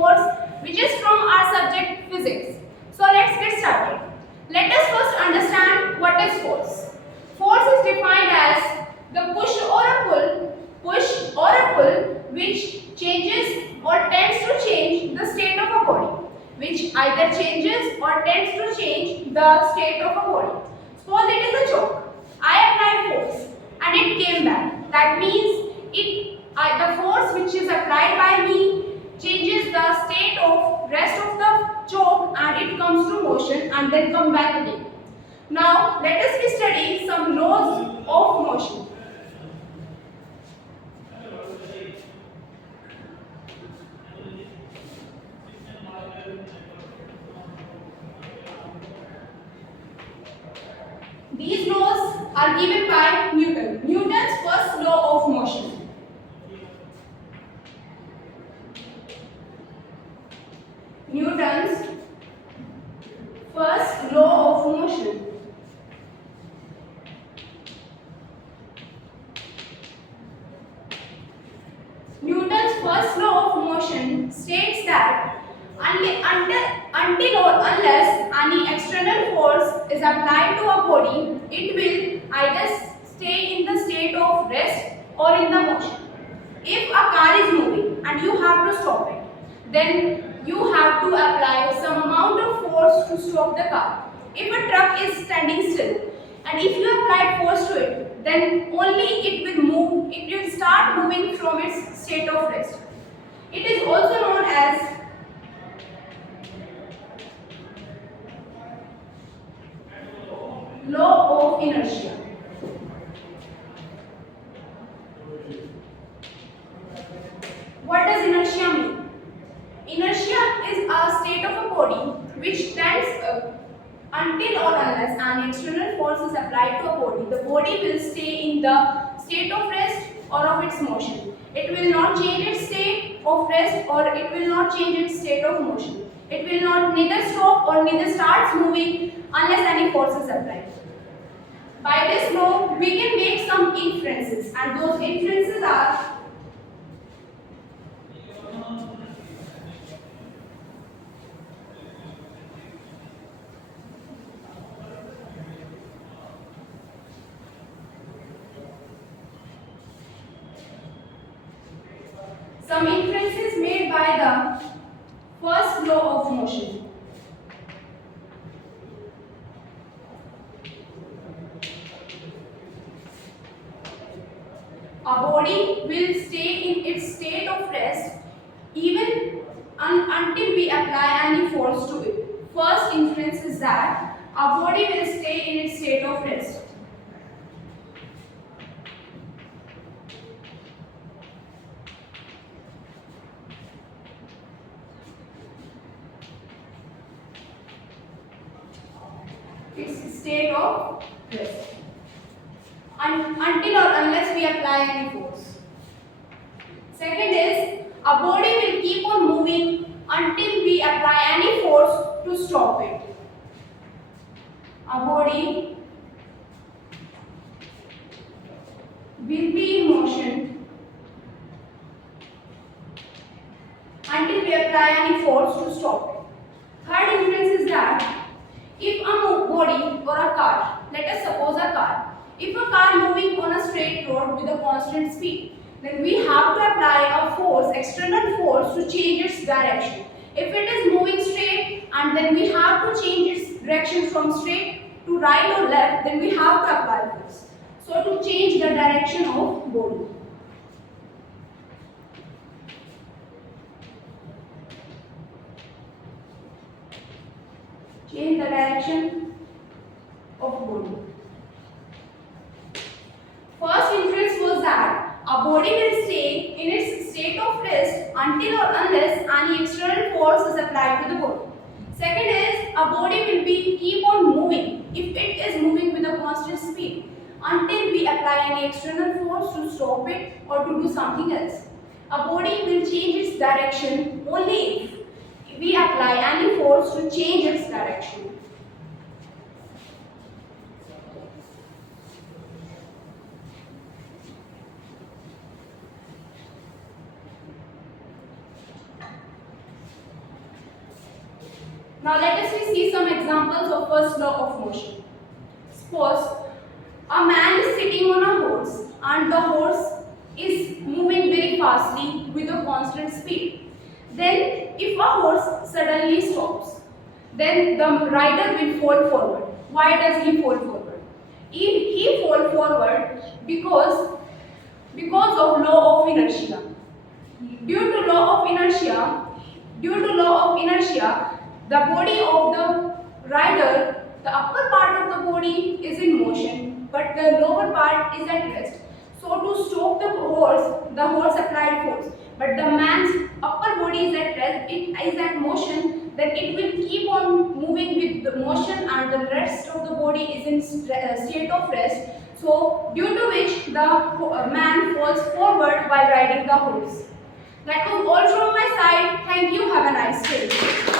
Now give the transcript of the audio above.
force, which is from our subject physics. So let's get started. Let us first understand what is force. Force is defined as the push or a pull which changes or tends to change the state of a body, which either changes or tends to change the state of a body. Suppose it is a choke. I applied force and it came back. That means the force which is applied by me changes the state of rest of the choke and it comes to motion and then come back again. Now let us study some laws of motion. These laws are given by Newton. Newton's first law of motion. Newton's first law of motion. Newton's first law of motion states that until or unless any external force is applied to a body, it will either stay in the state of rest or in the motion. If a car is moving and you have to stop it, then you have to apply some amount of force to stop the car. If a truck is standing still and if you apply force to it, then only it will move, it will start moving from its state of rest. It is also known as law of inertia. What does inertia mean? Inertia is a state of a body which tends until or unless an external force is applied to a body, the body will stay in the state of rest or of its motion. It will not change its state of rest or it will not change its state of motion. It will not neither stop or neither starts moving unless any force is applied. By this law, we can make some inferences, and those inferences are some inferences made by the first law of motion. A body will stay in its state of rest even until we apply any force to it. First inference is that a body will stay in its state of rest. Its state of rest. Until or unless we apply any force. Second is, a body will keep on moving until we apply any force to stop it. A body will be in motion until we apply any force to stop it. Third inference is that if a body or a car, let us suppose a car, if a car moving on a straight road with a constant speed, then we have to apply a force, external force, to change its direction. If it is moving straight and then we have to change its direction from straight to right or left, then we have to apply force. So to change the direction of body. Change the direction of body. First inference was that a body will stay in its state of rest until or unless any external force is applied to the body. Second is, a body will keep on moving if it is moving with a constant speed until we apply any external force to stop it or to do something else. A body will change its direction only if we apply any force to change its direction. Now let us see some examples of first law of motion. Suppose a man is sitting on a horse and the horse is moving very fastly with a constant speed. Then if a horse suddenly stops, then the rider will fall forward. Why does he fall forward? He fall forward because of law of inertia. Due to law of inertia, the body of the rider, the upper part of the body is in motion, but the lower part is at rest. So to stop the horse applied force, but the man's upper body is at rest, it is at motion, then it will keep on moving with the motion and the rest of the body is in state of rest. So due to which the man falls forward while riding the horse. That was all from my side. Thank you. Have a nice day.